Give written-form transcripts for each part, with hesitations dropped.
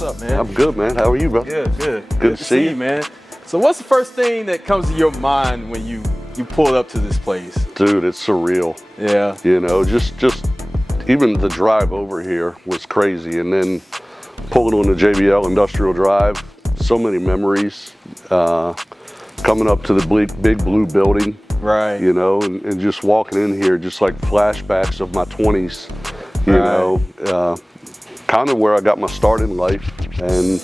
What's up, man? I'm good, man. How are you, bro? Good, good. Good to see you, man. So what's the first thing that comes to your mind when you pull up to this place? Dude, it's surreal. Yeah. You know, just even the drive over here was crazy. And then pulling on the JBL Industrial Drive, so many memories. Coming up to the big blue building. Right. You know, and just walking in here, just like flashbacks of my 20s, you know, kind of where I got my start in life, and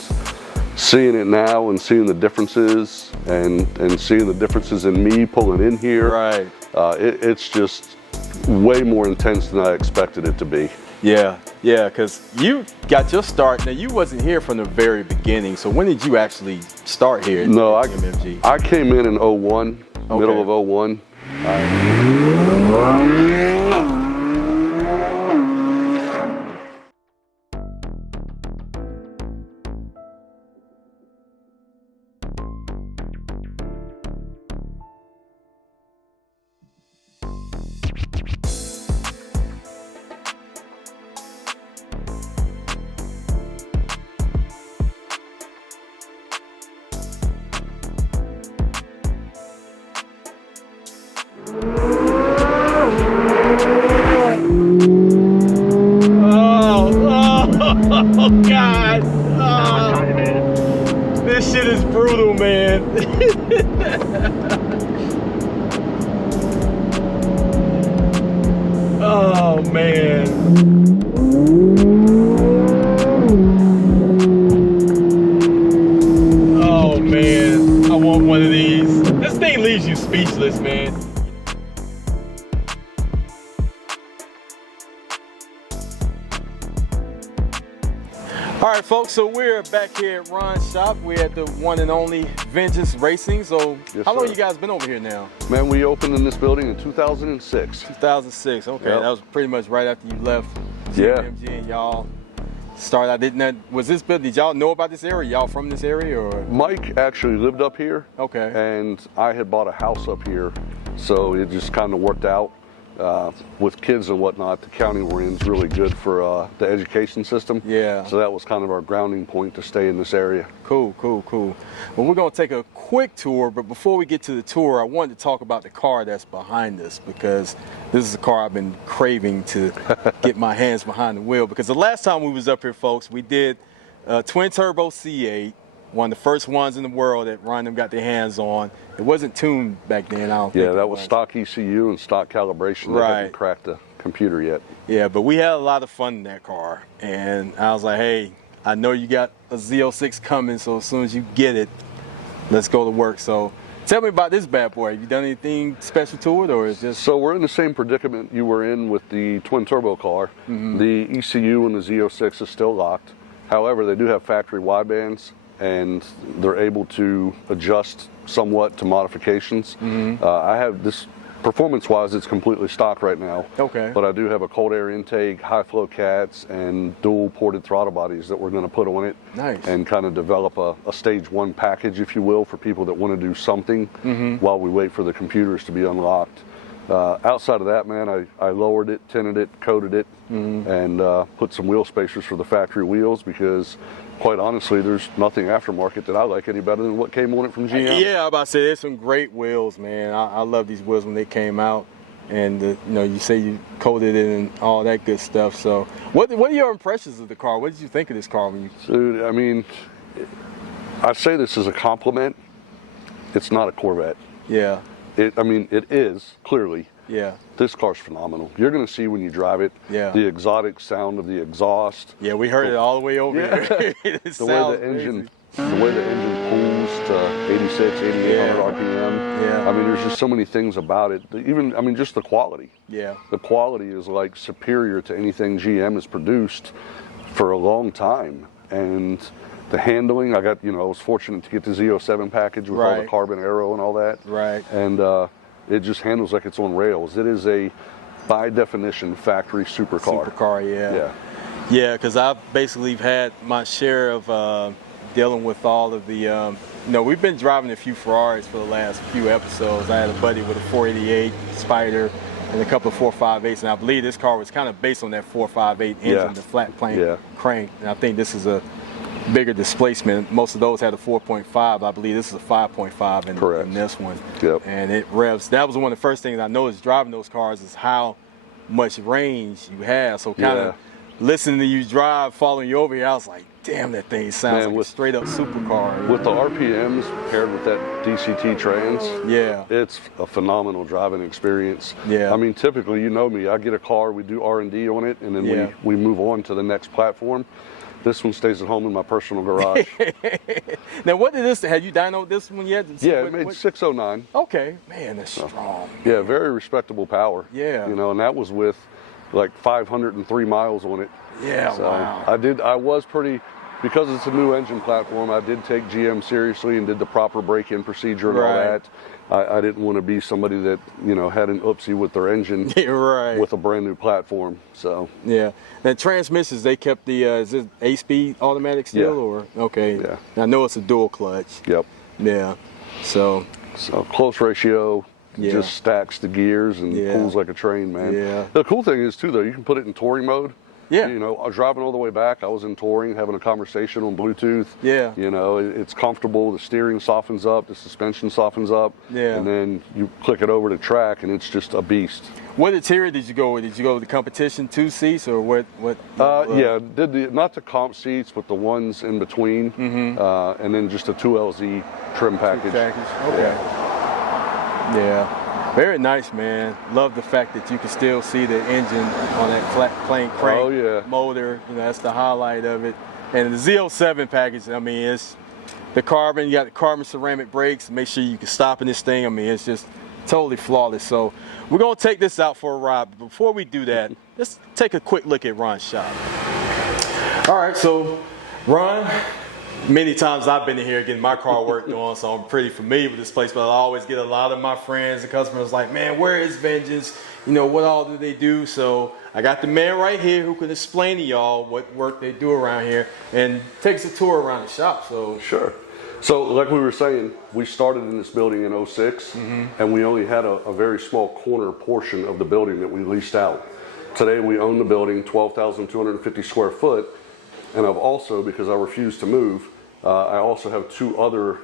seeing it now and seeing the differences and seeing the differences in me pulling in here. Right. It's just way more intense than I expected it to be. Yeah, yeah, because you got your start. Now, you wasn't here from the very beginning, so when did you actually start here at MMG? I came in 01, middle of 01. Oh God! Oh, this shit is brutal, man. Oh man. Oh man, I want one of these. This thing leaves you speechless, man. All right, folks, so we're back here at Ron's shop. We're at the one and only Vengeance Racing. So how long you guys been over here now? Man, we opened in this building in 2006. 2006, okay. Yep. That was pretty much right after you left MMG and y'all started. Did y'all know about this area? Y'all from this area, or? Mike actually lived up here. Okay. And I had bought a house up here, so it just kind of worked out. With kids and whatnot, the county we're in is really good for the education system. Yeah. So that was kind of our grounding point to stay in this area. Cool, cool, cool. Well, we're going to take a quick tour, but before we get to the tour, I wanted to talk about the car that's behind us, because this is a car I've been craving to get my hands behind the wheel, because the last time we was up here, folks, we did a twin turbo C8. One of the first ones in the world that Ron them got their hands on. It wasn't tuned back then, I don't think. Yeah, that was stock ECU and stock calibration. They hadn't cracked the computer yet. Yeah, but we had a lot of fun in that car. And I was like, hey, I know you got a Z06 coming, so as soon as you get it, let's go to work. So tell me about this bad boy. Have you done anything special to it, or is just? So we're in the same predicament you were in with the twin turbo car. Mm-hmm. The ECU and the Z06 is still locked. However, they do have factory widebands, and they're able to adjust somewhat to modifications. Mm-hmm. I have this, performance-wise, it's completely stock right now. Okay. But I do have a cold air intake, high flow cats, and dual ported throttle bodies that we're going to put on it. Nice. And kind of develop a stage one package, if you will, for people that want to do something while we wait for the computers to be unlocked. Outside of that, man, I lowered it, tinted it, coated it, and put some wheel spacers for the factory wheels, because quite honestly, there's nothing aftermarket that I like any better than what came on it from GM. Yeah, I'm about to say, there's some great wheels, man. I love these wheels when they came out, and you know, you say you coated it and all that good stuff. So, what are your impressions of the car? What did you think of this car when you? Dude, I mean, I say this as a compliment. It's not a Corvette. Yeah. I mean, it is, clearly. Yeah. This car's phenomenal. You're going to see when you drive it, the exotic sound of the exhaust. Yeah, we heard it all the way over here. the way the engine pulls to 86, 8800 RPM. Yeah. I mean, there's just so many things about it. Even, I mean, just the quality. Yeah. The quality is like superior to anything GM has produced for a long time. And the handling, I was fortunate to get the Z07 package with all the carbon aero and all that. Right. And it just handles like it's on rails. It is a, by definition, factory supercar. Supercar, yeah. Yeah. Yeah, because I've basically had my share of dealing with all of the, we've been driving a few Ferraris for the last few episodes. I had a buddy with a 488 Spider and a couple of 458s, and I believe this car was kind of based on that 458 engine, the flat plane crank. And I think this is a bigger displacement. Most of those had a 4.5. I believe this is a 5.5 in this one. Yep. And it revs. That was one of the first things I noticed driving those cars is how much range you have. So kind of listening to you drive, following you over here, I was like, damn, that thing sounds like a straight up supercar. With the RPMs paired with that DCT trans, it's a phenomenal driving experience. Yeah. I mean, typically, you know me, I get a car, we do R&D on it, and then we move on to the next platform. This one stays at home in my personal garage. Now, what did this, have you dynoed this one yet? Yeah, it made 609. Okay, man, that's strong. Yeah, very respectable power. Yeah. You know, and that was with like 503 miles on it. Yeah, so wow. I was pretty, because it's a new engine platform, I did take GM seriously and did the proper break-in procedure and all that. I didn't want to be somebody that, you know, had an oopsie with their engine with a brand new platform. So yeah. Now transmissions, they kept the is it 8-speed automatic still or okay? Yeah. I know it's a dual clutch. Yep. Yeah. So close ratio. Just stacks the gears and pulls like a train, man. Yeah. The cool thing is too, though, you can put it in touring mode. Yeah. You know, I was driving all the way back. I was in touring, having a conversation on Bluetooth. Yeah. You know, it's comfortable. The steering softens up. The suspension softens up. Yeah. And then you click it over to track, and it's just a beast. What interior did you go with? Did you go with the competition 2 seats or what? Yeah, did not the comp seats, but the ones in between, and then just a 2LZ trim package. Okay. Yeah. Very nice, man. Love the fact that you can still see the engine on that flat plane crank motor. You know, that's the highlight of it. And the Z07 package, I mean, it's the carbon, you got the carbon ceramic brakes. Make sure you can stop in this thing. I mean, it's just totally flawless. So we're going to take this out for a ride. But before we do that, let's take a quick look at Ron's shop. All right, so Ron, many times I've been in here getting my car worked on, so I'm pretty familiar with this place, but I always get a lot of my friends and customers like, man, where is Vengeance? You know, what all do they do? So I got the man right here who can explain to y'all what work they do around here and takes a tour around the shop. So sure. So like we were saying, we started in this building in 06, and we only had a very small corner portion of the building that we leased out. Today we own the building, 12,250 square foot, and I've also, because I refuse to move, I also have 2 other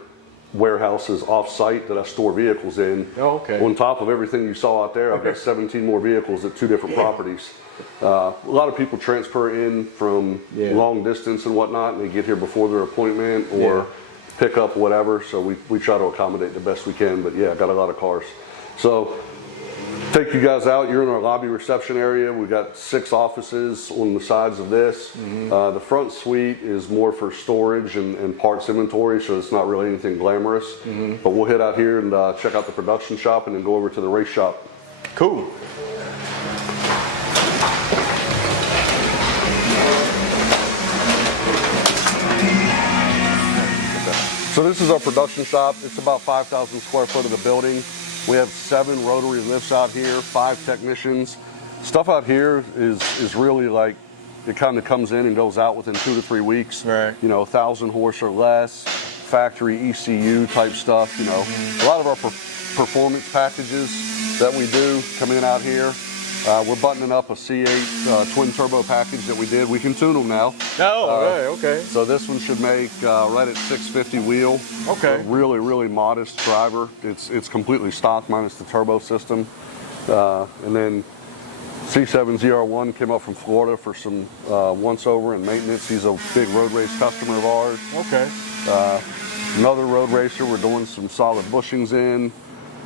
warehouses off-site that I store vehicles in. Oh, okay. On top of everything you saw out there, I've got 17 more vehicles at 2 different properties. A lot of people transfer in from long distance and whatnot, and they get here before their appointment or pick up whatever, so we try to accommodate the best we can, but yeah, I got a lot of cars. So take you guys out. You're in our lobby reception area. We've got 6 offices on the sides of this. The front suite is more for storage and parts inventory, so it's not really anything glamorous. But we'll head out here and check out the production shop and then go over to the race shop. Cool. So this is our production shop. It's about 5,000 square foot of the building. We have 7 rotary lifts out here, 5 technicians. Stuff out here is really like, it kind of comes in and goes out within 2 to 3 weeks. Right. You know, 1,000 horse or less, factory ECU type stuff, you know. A lot of our performance packages that we do come in out here. We're buttoning up a C8 twin turbo package that we did. We can tune them now. Oh, okay. So this one should make right at 650 wheel. Okay. A really, really modest driver. It's completely stock minus the turbo system. And then C7 ZR1 came up from Florida for some once over and maintenance. He's a big road race customer of ours. Okay. Another road racer we're doing some solid bushings in.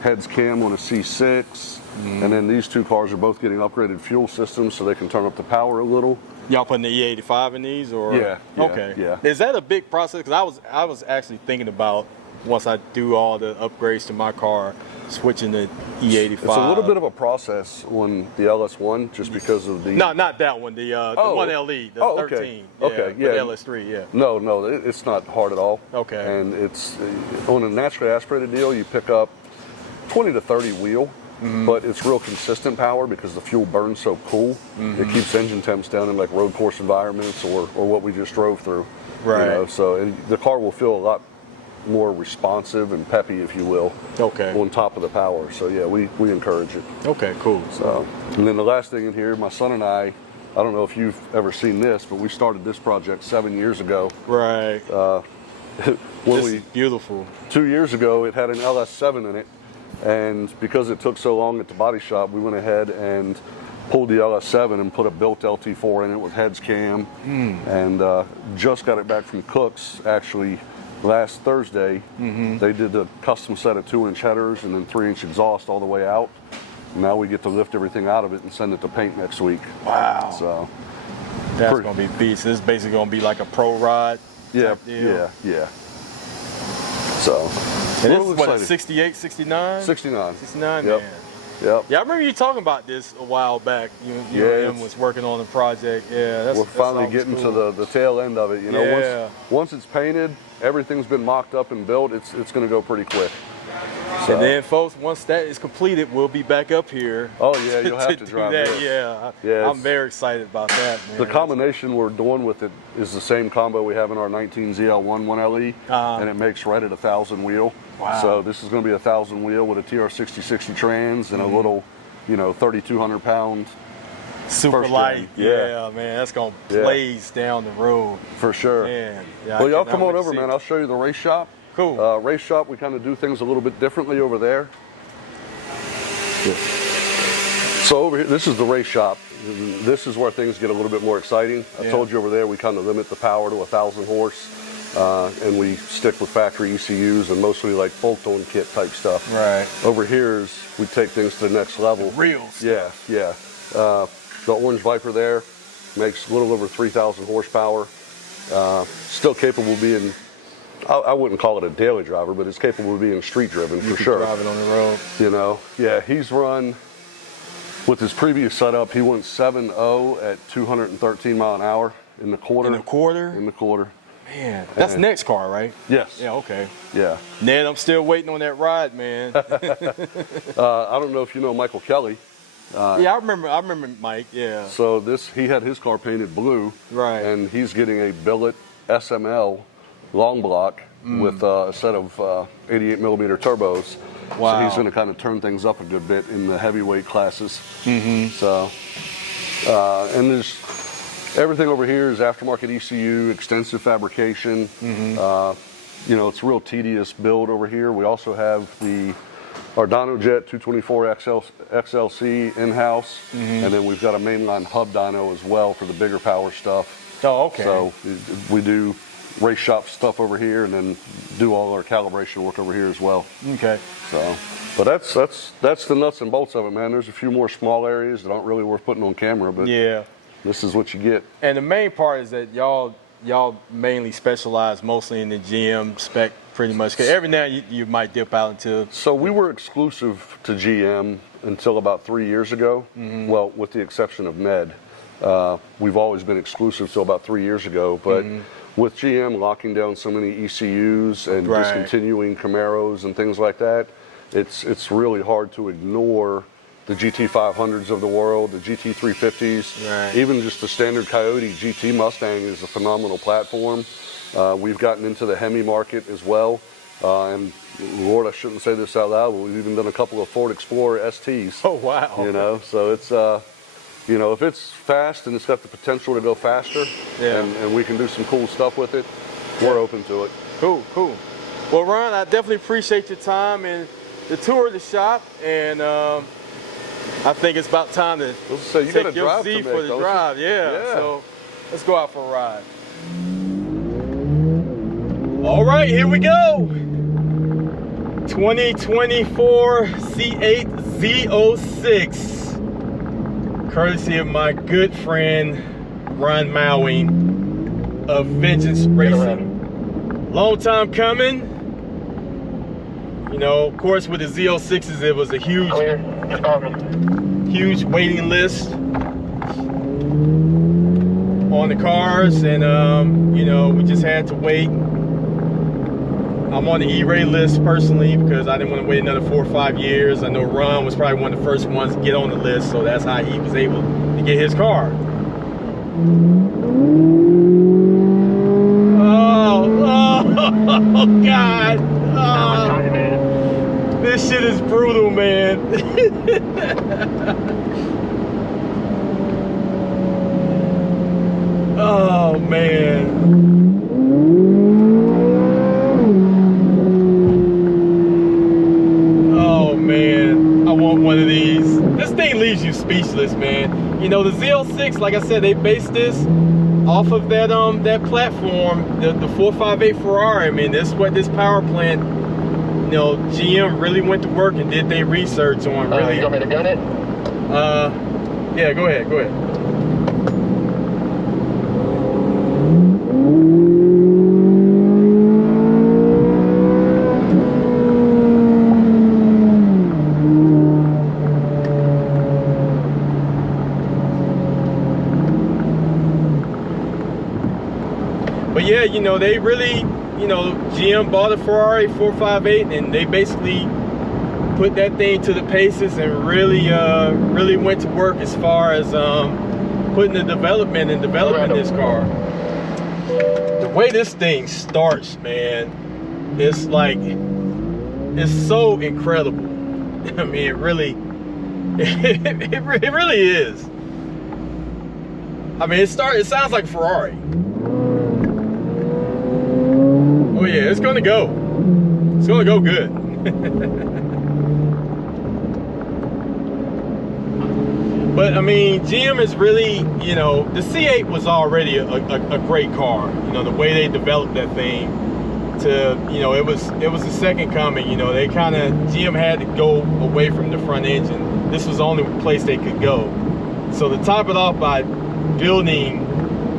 Heads cam on a C6. And then these 2 cars are both getting upgraded fuel systems so they can turn up the power a little. Y'all putting the E85 in these, or? Yeah. Okay. Yeah. Is that a big process? Because I was actually thinking about, once I do all the upgrades to my car, switching to E85. It's a little bit of a process on the LS1 just because of the... No, not that one. The 1LE, the 13. Okay. Yeah. The LS3, yeah. No, it's not hard at all. Okay. And it's on a naturally aspirated deal, you pick up 20 to 30 wheel. But it's real consistent power because the fuel burns so cool. It keeps engine temps down in like road course environments or what we just drove through. Right. You know, so the car will feel a lot more responsive and peppy, if you will. Okay. On top of the power. So yeah, we encourage it. Okay, cool. So, and then the last thing in here, my son and I I don't know if you've ever seen this, but we started this project 7 years ago. Right. This is beautiful. 2 years ago, it had an LS7 in it, and because it took so long at the body shop, we went ahead and pulled the LS7 and put a built LT4 in it with heads cam, and just got it back from Cook's actually last Thursday. They did the custom set of 2-inch headers and then 3-inch exhaust all the way out. Now we get to lift everything out of it and send it to paint next week. Wow. So that's gonna be beast. This is basically gonna be like a pro rod. Yeah, So and this is what, a 68, 69? 69. 69, yep. Man. Yep. Yeah, I remember you talking about this a while back. You know, him was working on the project. Yeah, we're finally getting to the tail end of it. You know, once it's painted, everything's been mocked up and built. It's going to go pretty quick. So. And then, folks, once that is completed, we'll be back up here. Oh yeah, you'll have to drive that. This. Yeah, I'm very excited about that, man. The combination we're doing with it is the same combo we have in our 19 ZL1 1LE, and it makes right at 1,000 wheel. Wow. So this is going to be 1,000 wheel with a TR6060 trans and a little, 3,200 pound super light. Yeah, man, that's going to blaze down the road. For sure. Man. Yeah, well, y'all come on over, man. I'll show you the race shop. Cool. Race shop, we kind of do things a little bit differently over there. So over here, this is the race shop. This is where things get a little bit more exciting. I told you over there, we kind of limit the power to 1,000 horse. And we stick with factory ECUs and mostly like bolt-on kit type stuff. Right. Over here is we take things to the next level. The real stuff. Yeah. The Orange Viper there makes a little over 3,000 horsepower. Still capable of being, I wouldn't call it a daily driver, but it's capable of being street driven for sure. Driving on the road. You know, yeah, he's run, with his previous setup, he went 7.0 at 213 mile an hour in the quarter. In the quarter? In the quarter. Man, that's next car, right? Yes. Yeah, okay. Yeah. Ned, I'm still waiting on that ride, man. I don't know if you know Michael Kelly. Yeah, I remember Mike, yeah. So he had his car painted blue. Right. And he's getting a billet SML long block with a set of 88 millimeter turbos. Wow. So he's going to kind of turn things up a good bit in the heavyweight classes. So, and there's everything over here is aftermarket ECU, extensive fabrication. It's a real tedious build over here. We also have our Dynojet 224 XLC in-house, and then we've got a mainline hub dyno as well for the bigger power stuff. Oh, okay. So we do race shop stuff over here, and then do all our calibration work over here as well. Okay. So, but that's the nuts and bolts of it, man. There's a few more small areas that aren't really worth putting on camera, but this is what you get. And the main part is that y'all mainly specialize mostly in the GM spec, pretty much. Because every now you might dip out into. So we were exclusive to GM until about 3 years ago. Well, with the exception of Ned, we've always been exclusive till about 3 years ago. But with GM locking down so many ECUs and discontinuing Camaros and things like that, it's really hard to ignore the GT500s of the world, the GT350s, even just the standard Coyote GT Mustang is a phenomenal platform. We've gotten into the Hemi market as well, and Lord, I shouldn't say this out loud, but we've even done a couple of Ford Explorer STs. Oh wow! So it's if it's fast and it's got the potential to go faster, and we can do some cool stuff with it, we're open to it. Cool. Well, Ron, I definitely appreciate your time and the tour of the shop, and I think it's about time to take your Z for the drive. Yeah. So let's go out for a ride. All right, here we go. 2024 C8 Z06. Courtesy of my good friend, Ron Mowing of Vengeance Racing. Long time coming. Of course, with the Z06s, it was a huge waiting list on the cars, and we just had to wait. I'm on the E-Ray list personally because I didn't want to wait another 4 or 5 years. I know Ron was probably one of the first ones to get on the list, so that's how he was able to get his car. Oh God. This shit is brutal, man. Oh man. Oh man. I want one of these. This thing leaves you speechless, man. You know, the Z06, like I said, they based this off of that that platform, the 458 Ferrari. I mean, this is what this power plant, you know, GM really went to work and did their research on. Really. You want me to gun it? Yeah, go ahead, go ahead. But yeah, you know, they really, you know, GM bought a Ferrari 458 and they basically put that thing to the paces and really really went to work as far as putting the development and developing this car. The way this thing starts, man, it's like, it's so incredible. I mean, it really it really is. I mean, it sounds like Ferrari. Oh yeah, it's gonna go. It's gonna go good. But I mean, GM is really, you know, the C8 was already a great car. You know, the way they developed that thing to, you know, it was the second coming. You know, they kind of, GM had to go away from the front engine. This was the only place they could go. So to top it off by building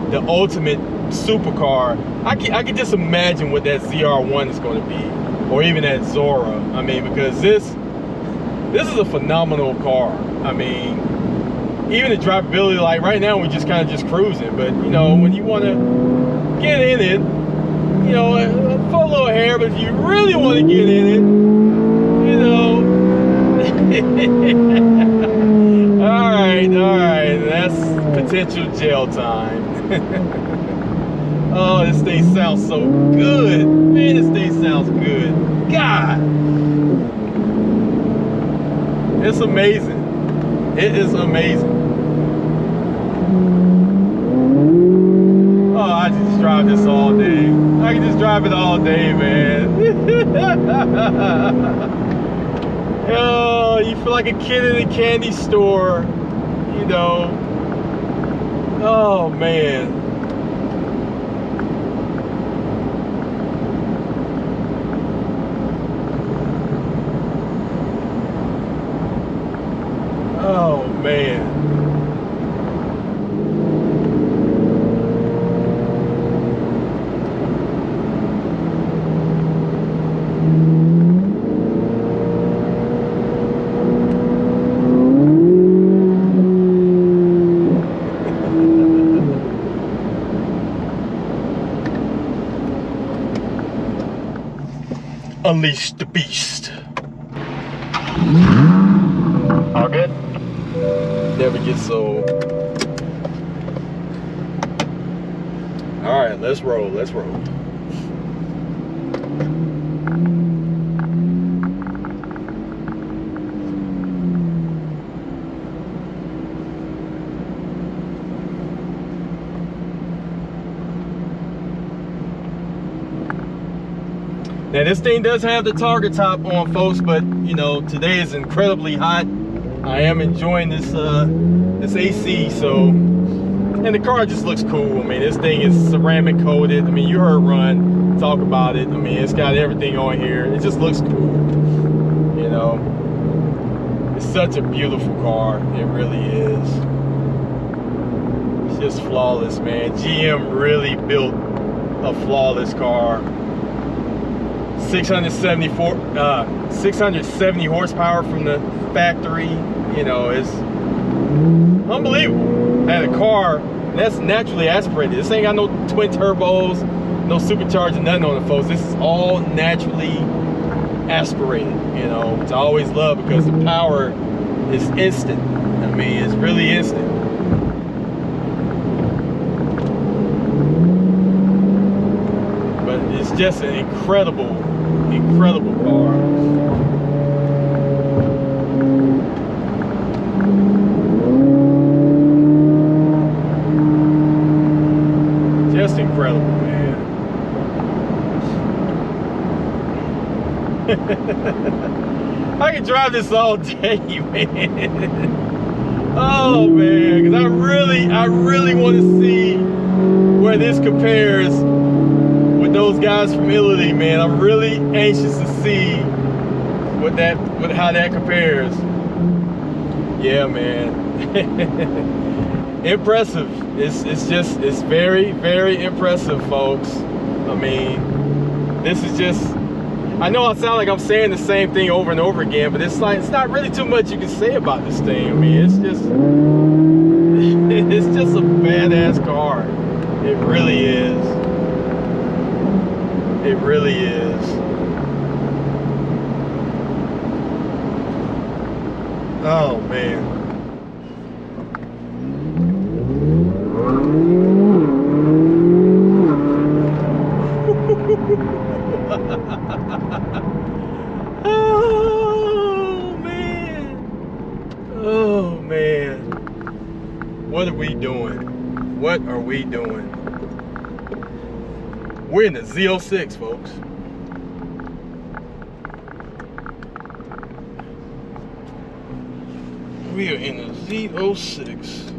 the ultimate supercar, I can just imagine what that ZR1 is going to be, or even that Zora. I mean, because this is a phenomenal car. I mean, even the drivability, like right now we're just kind of just cruising, but you know, when you want to get in it, you know, for a little hair, but if you really want to get in it, you know. all right, that's potential jail time. Oh, this thing sounds so good. Man, this thing sounds good. God. It's amazing. It is amazing. Oh, I just drive this all day. I can just drive it all day, man. Oh, you feel like a kid in a candy store, you know. Oh, man. Oh man. Unleash the beast. All good? Never gets old. All right, let's roll. Let's roll. Now this thing does have the target top on, folks, but you know, today is incredibly hot. I am enjoying this this AC, so, and the car just looks cool. I mean, this thing is ceramic coated. I mean, you heard Ron talk about it. I mean, it's got everything on here. It just looks cool. You know, it's such a beautiful car. It really is. It's just flawless, man. GM really built a flawless car. 670 horsepower from the factory. You know, it's unbelievable. And a car that's naturally aspirated. This ain't got no twin turbos, no supercharger, nothing on it, folks. This is all naturally aspirated, you know, which I always love because the power is instant. I mean, it's really instant. But it's just an incredible car. I can drive this all day, man. Oh man, because I really want to see where this compares with those guys from Italy, man. I'm really anxious to see how that compares. Yeah, man. Impressive. It's very, very impressive, folks. I mean, this is just, I know I sound like I'm saying the same thing over and over again, but it's not really too much you can say about this thing. I mean, it's just a badass car. It really is. It really is. Oh man. Oh man. Oh man. What are we doing? What are we doing? We're in the Z06, folks. We are in the Z06.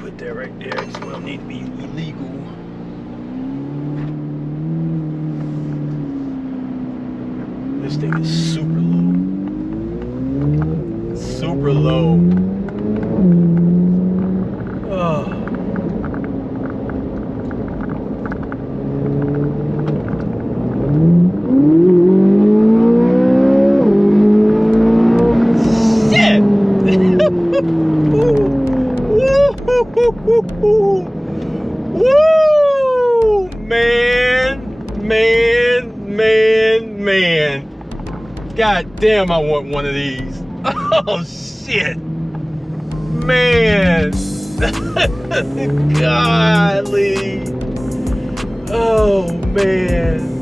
Put that right there. This one need to be illegal. This thing is super low. It's super low. Oh. Woo! Man. God damn, I want one of these. Oh, shit. Man. Golly. Oh, man.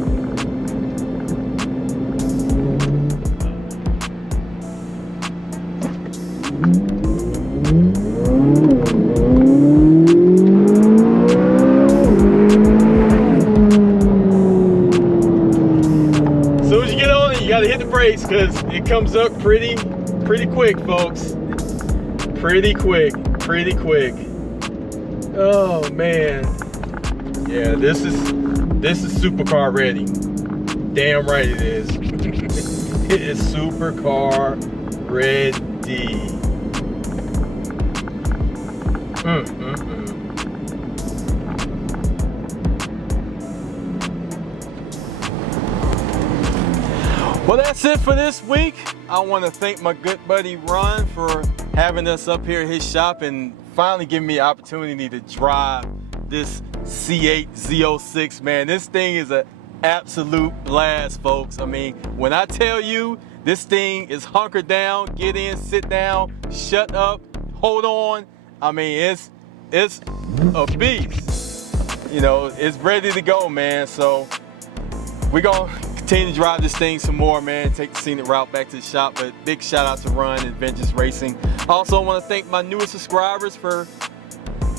As soon as you get on it, you gotta hit the brakes because it comes up pretty quick, folks. Pretty quick. Oh man. Yeah, this is SuperCar ready. Damn right it is. It is SuperCar ready. Well, that's it for this week. I want to thank my good buddy Ron for having us up here at his shop and finally giving me the opportunity to drive this C8 Z06, man. This thing is an absolute blast, folks. I mean, when I tell you this thing is hunkered down, get in, sit down, shut up, hold on. I mean, it's a beast. You know, it's ready to go, man. So we're gonna continue to drive this thing some more, man. Take the scenic route back to the shop. But big shout out to Ron and Ventures Racing. I also want to thank my newest subscribers for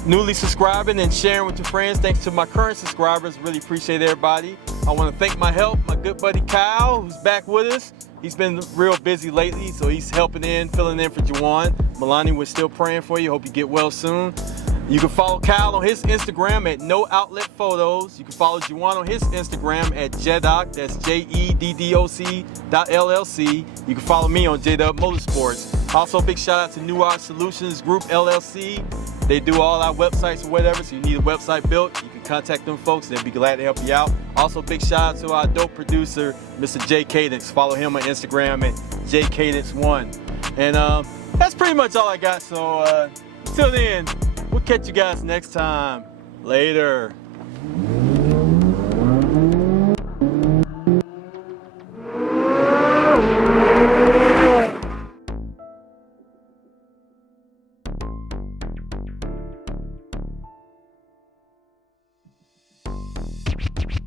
newly subscribing and sharing with your friends. Thanks to my current subscribers, really appreciate everybody. I want to thank my good buddy Kyle, who's back with us. He's been real busy lately, so he's filling in for Juwan. Milani, we're still praying for you. Hope you get well soon. You can follow Kyle on his Instagram at No Outlet Photos. You can follow Juwan on his Instagram at Jeddoc, that's JEDDOC.LLC. You can follow me on JDub Motorsports. Also, big shout out to New Art Solutions Group LLC. They do all our websites or whatever, so you need a website built, you can contact them folks. They'll be glad to help you out. Also, big shout out to our dope producer, Mr. J Cadence. Follow him on Instagram at JCadence1. And that's pretty much all I got. So until then, we'll catch you guys next time. Later.